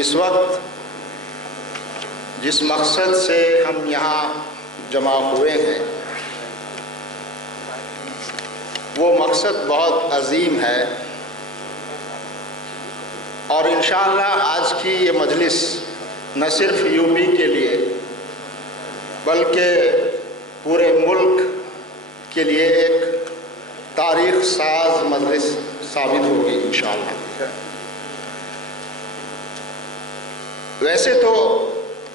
इस वक्त जिस मकसद से हम यहाँ जमा हुए हैं वो मकसद बहुत अजीम है और इंशाअल्लाह आज की ये मजलिस न सिर्फ यूपी के लिए बल्कि पूरे मुल्क के लिए एक तारीख साज मजलिस साबित होगी इंशाअल्लाह। वैसे तो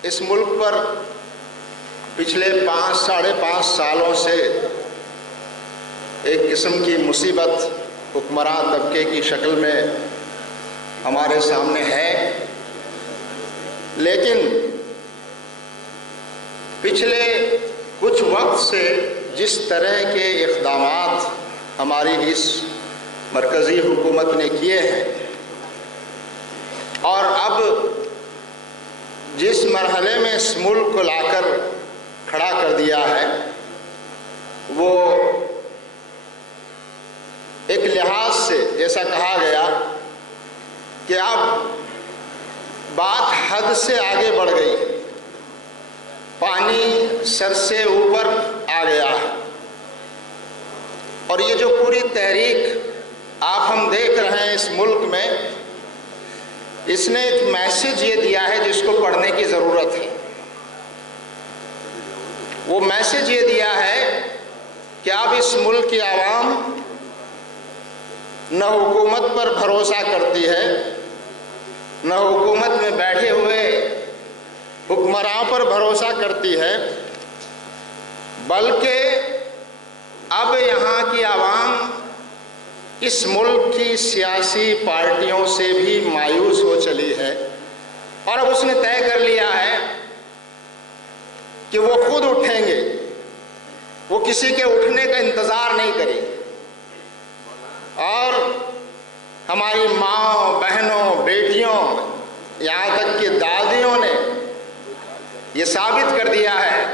इस मुल्क पर पिछले 5-5.5 सालों से एक किस्म की मुसीबत हुक्मरान तबके की शक्ल में हमारे सामने है, लेकिन पिछले कुछ वक्त से जिस तरह के इक़दामात हमारी इस मरकज़ी हुकूमत ने किए हैं और अब जिस मरहले में इस मुल्क को लाकर खड़ा कर दिया है वो एक लिहाज से जैसा कहा गया कि अब बात हद से आगे बढ़ गई, पानी सर से ऊपर आ गया है। और ये जो पूरी तहरीक आप हम देख रहे हैं इस मुल्क में, इसने एक मैसेज ये दिया है जिसको पढ़ने की ज़रूरत है। वो मैसेज ये दिया है कि अब इस मुल्क की आवाम न हुकूमत पर भरोसा करती है, न हुकूमत में बैठे हुए हुक्मरान पर भरोसा करती है, बल्कि अब यहाँ की आवाम इस मुल्क की सियासी पार्टियों से भी मायूस हो चली है और अब उसने तय कर लिया है कि वो खुद उठेंगे, वो किसी के उठने का इंतज़ार नहीं करेंगे। और हमारी माँ, बहनों, बेटियों, यहाँ तक कि दादियों ने ये साबित कर दिया है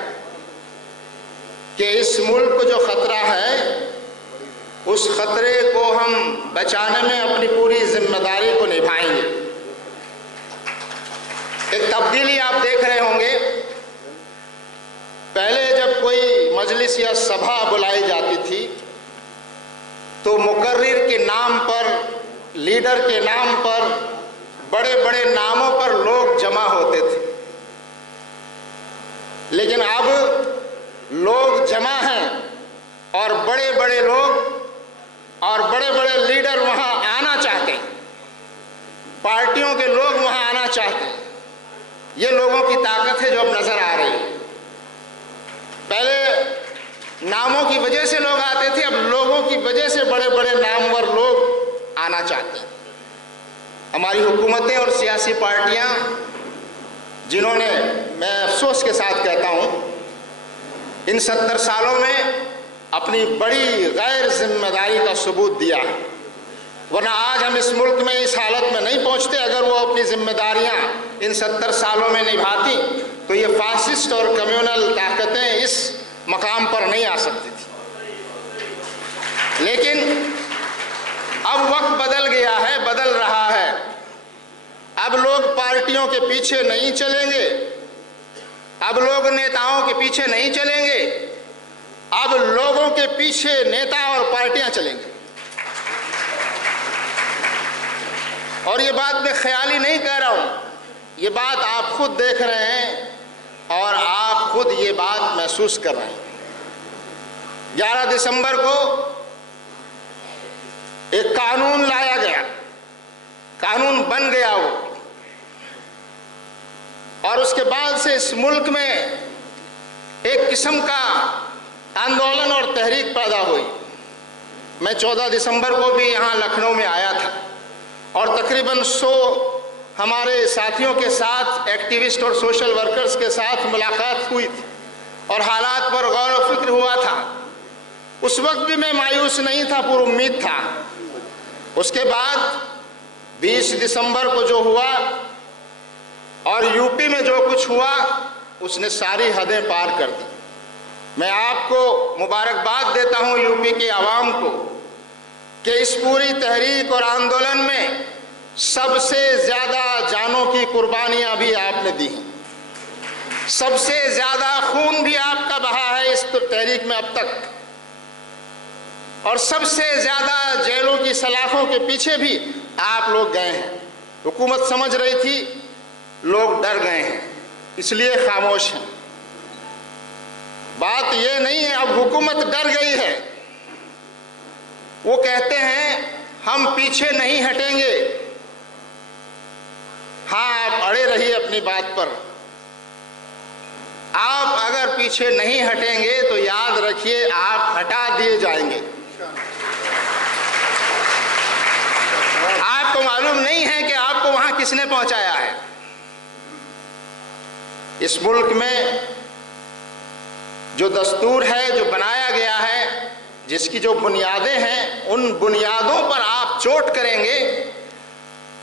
कि इस मुल्क को जो ख़तरा है उस ख़तरे को हम बचाने में अपनी पूरी जिम्मेदारी को निभाएंगे। एक तब्दीली आप देख रहे होंगे, पहले जब कोई मजलिस या सभा बुलाई जाती थी तो मुकर्रिर के नाम पर, लीडर के नाम पर, बड़े बड़े नामों पर लोग जमा होते थे, लेकिन अब लोग जमा हैं और बड़े बड़े लोग और बड़े बड़े लीडर वहां आना चाहते हैं, पार्टियों के लोग वहां आना चाहते हैं। ये लोगों की ताकत है जो अब नजर आ रही है। पहले नामों की वजह से लोग आते थे, अब लोगों की वजह से बड़े बड़े नामवर लोग आना चाहते हैं। हमारी हुकूमतें और सियासी पार्टियां जिन्होंने, मैं अफसोस के साथ कहता हूं, इन 70 सालों में अपनी बड़ी गैर जिम्मेदारी का सबूत दिया है, वरना आज हम इस मुल्क में इस हालत में नहीं पहुंचते। अगर वो अपनी जिम्मेदारियां इन 70 सालों में निभाती तो ये फासिस्ट और कम्युनल ताकतें इस मकाम पर नहीं आ सकती थी। लेकिन अब वक्त बदल गया है, बदल रहा है। अब लोग पार्टियों के पीछे नहीं चलेंगे, अब लोग नेताओं के पीछे नहीं चलेंगे, अब लोगों के पीछे नेता और पार्टियां चलेंगे। और ये बात मैं ख्याली नहीं कह रहा हूं, ये बात आप खुद देख रहे हैं और आप खुद ये बात महसूस कर रहे हैं। 11 दिसंबर को एक कानून लाया गया, कानून बन गया वो, और उसके बाद से इस मुल्क में एक किस्म का आंदोलन और तहरीक पैदा हुई। मैं 14 दिसंबर को भी यहाँ लखनऊ में आया था और तकरीबन 100 हमारे साथियों के साथ, एक्टिविस्ट और सोशल वर्कर्स के साथ मुलाकात हुई थी और हालात पर गौर व फिक्र हुआ था। उस वक्त भी मैं मायूस नहीं था, पुरुम्मीद था। उसके बाद 20 दिसंबर को जो हुआ और यूपी में जो कुछ हुआ उसने सारी हदें पार कर दी। मैं आपको मुबारकबाद देता हूं, यूपी की आवाम को, कि इस पूरी तहरीक और आंदोलन में सबसे ज्यादा जानों की कुर्बानियां भी आपने दी हैं, सबसे ज्यादा खून भी आपका बहा है इस तहरीक में अब तक, और सबसे ज्यादा जेलों की सलाखों के पीछे भी आप लोग गए हैं। हुकूमत समझ रही थी, लोग डर गए हैं, इसलिए खामोश हैं। बात यह नहीं है अब हुकूमत डर गई है, वो कहते हैं हम पीछे नहीं हटेंगे। हाँ, आप अड़े रहिए अपनी बात पर। आप अगर पीछे नहीं हटेंगे तो याद रखिए आप हटा दिए जाएंगे। आपको मालूम नहीं है कि आपको वहां किसने पहुंचाया है। इस मुल्क में जो दस्तूर है, जो बनाया गया है, जिसकी जो बुनियादें हैं, उन बुनियादों पर आप चोट करेंगे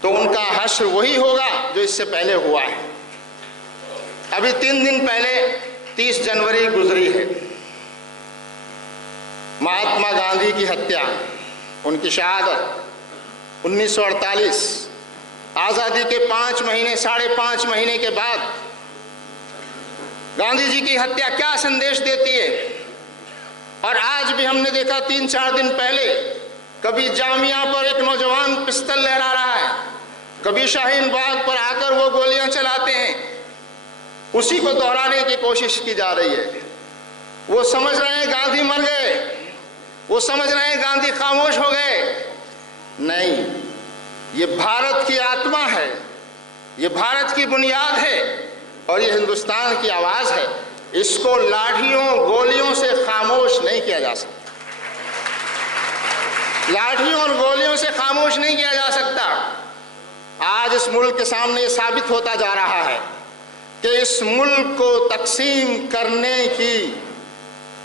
तो उनका हश्र वही होगा जो इससे पहले हुआ है। अभी 3 दिन पहले 30 जनवरी गुजरी है, महात्मा गांधी की हत्या, उनकी शहादत 1948, आज़ादी के 5 महीने, 5.5 महीने के बाद गांधी जी की हत्या क्या संदेश देती है। और आज भी हमने देखा 3-4 दिन पहले, कभी जामिया पर एक नौजवान पिस्तल लहरा रहा है, कभी शाहीन बाग पर आकर वो गोलियां चलाते हैं, उसी को दोहराने की कोशिश की जा रही है। वो समझ रहे हैं गांधी मर गए, वो समझ रहे हैं गांधी खामोश हो गए। नहीं, ये भारत की आत्मा है, ये भारत की बुनियाद है और ये हिंदुस्तान की आवाज है। इसको लाठियों गोलियों से खामोश नहीं किया जा सकता, लाठियों और गोलियों से खामोश नहीं किया जा सकता। आज इस मुल्क के सामने ये साबित होता जा रहा है कि इस मुल्क को तकसीम करने की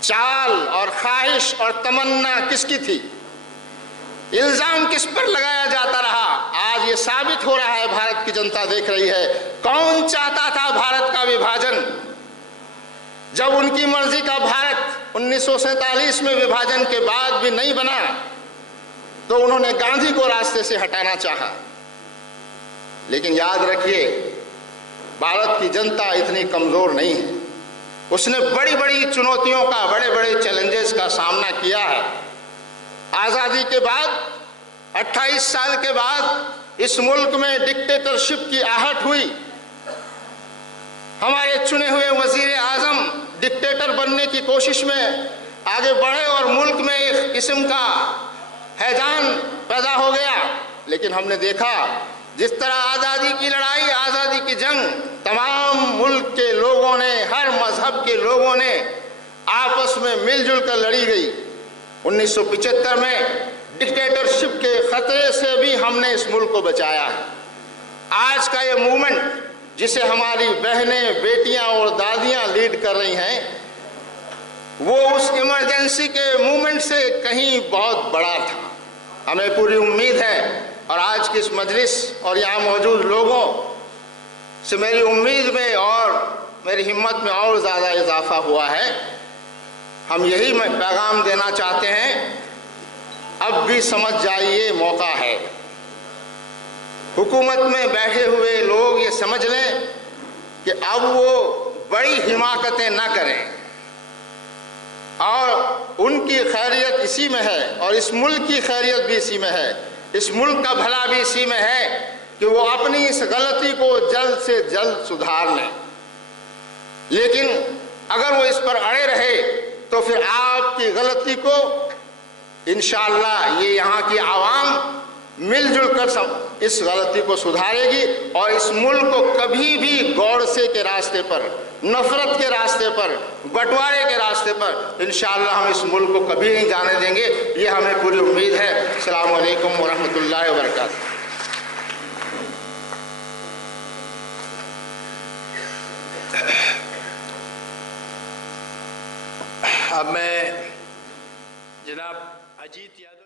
चाल और ख्वाहिश और तमन्ना किसकी थी, इल्जाम किस पर लगाया जाता रहा। आज ये साबित हो रहा है, भारत की जनता देख रही है, कौन चाहता था भारत का विभाजन। जब उनकी मर्जी का भारत 1947 में विभाजन के बाद भी नहीं बना तो उन्होंने गांधी को रास्ते से हटाना चाहा। लेकिन याद रखिए, भारत की जनता इतनी कमजोर नहीं है, उसने बड़ी बड़ी चुनौतियों का, बड़े बड़े चैलेंजेस का सामना किया है। आज़ादी के बाद 28 साल के बाद इस मुल्क में डिक्टेटरशिप की आहट हुई। हमारे चुने हुए वजीर आजम डिक्टेटर बनने की कोशिश में आगे बढ़े और मुल्क में एक किस्म का हैजान पैदा हो गया। लेकिन हमने देखा जिस तरह आज़ादी की लड़ाई, आज़ादी की जंग तमाम मुल्क के लोगों ने, हर मजहब के लोगों ने आपस में मिलजुल कर लड़ी गई। 1975 में डिक्टेटरशिप के खतरे से भी हमने इस मुल्क को बचाया है। आज का ये मूवमेंट जिसे हमारी बहनें, बेटियां और दादियां लीड कर रही हैं, वो उस इमरजेंसी के मूवमेंट से कहीं बहुत बड़ा था। हमें पूरी उम्मीद है और आज की इस मजलिस और यहाँ मौजूद लोगों से मेरी उम्मीद में और मेरी हिम्मत में और ज़्यादा इजाफा हुआ है। हम यही पैगाम देना चाहते हैं, अब भी समझ जाइए मौका है। हुकूमत में बैठे हुए लोग ये समझ लें कि अब वो बड़ी हिमाकतें ना करें और उनकी खैरियत इसी में है और इस मुल्क की खैरियत भी इसी में है, इस मुल्क का भला भी इसी में है कि वो अपनी इस गलती को जल्द से जल्द सुधार लें। लेकिन अगर वो इस पर अड़े रहे तो फिर आपकी गलती को इंशाअल्लाह ये यहाँ की आवाम मिलजुल कर इस गलती को सुधारेगी और इस मुल्क को कभी भी गौड़से के रास्ते पर, नफरत के रास्ते पर, बंटवारे के रास्ते पर इंशाअल्लाह हम इस मुल्क को कभी नहीं जाने देंगे। ये हमें पूरी उम्मीद है। अस्सलामु अलैकुम व रहमतुल्लाहि व बरकातहू। अब मैं जनाब अजीत यादव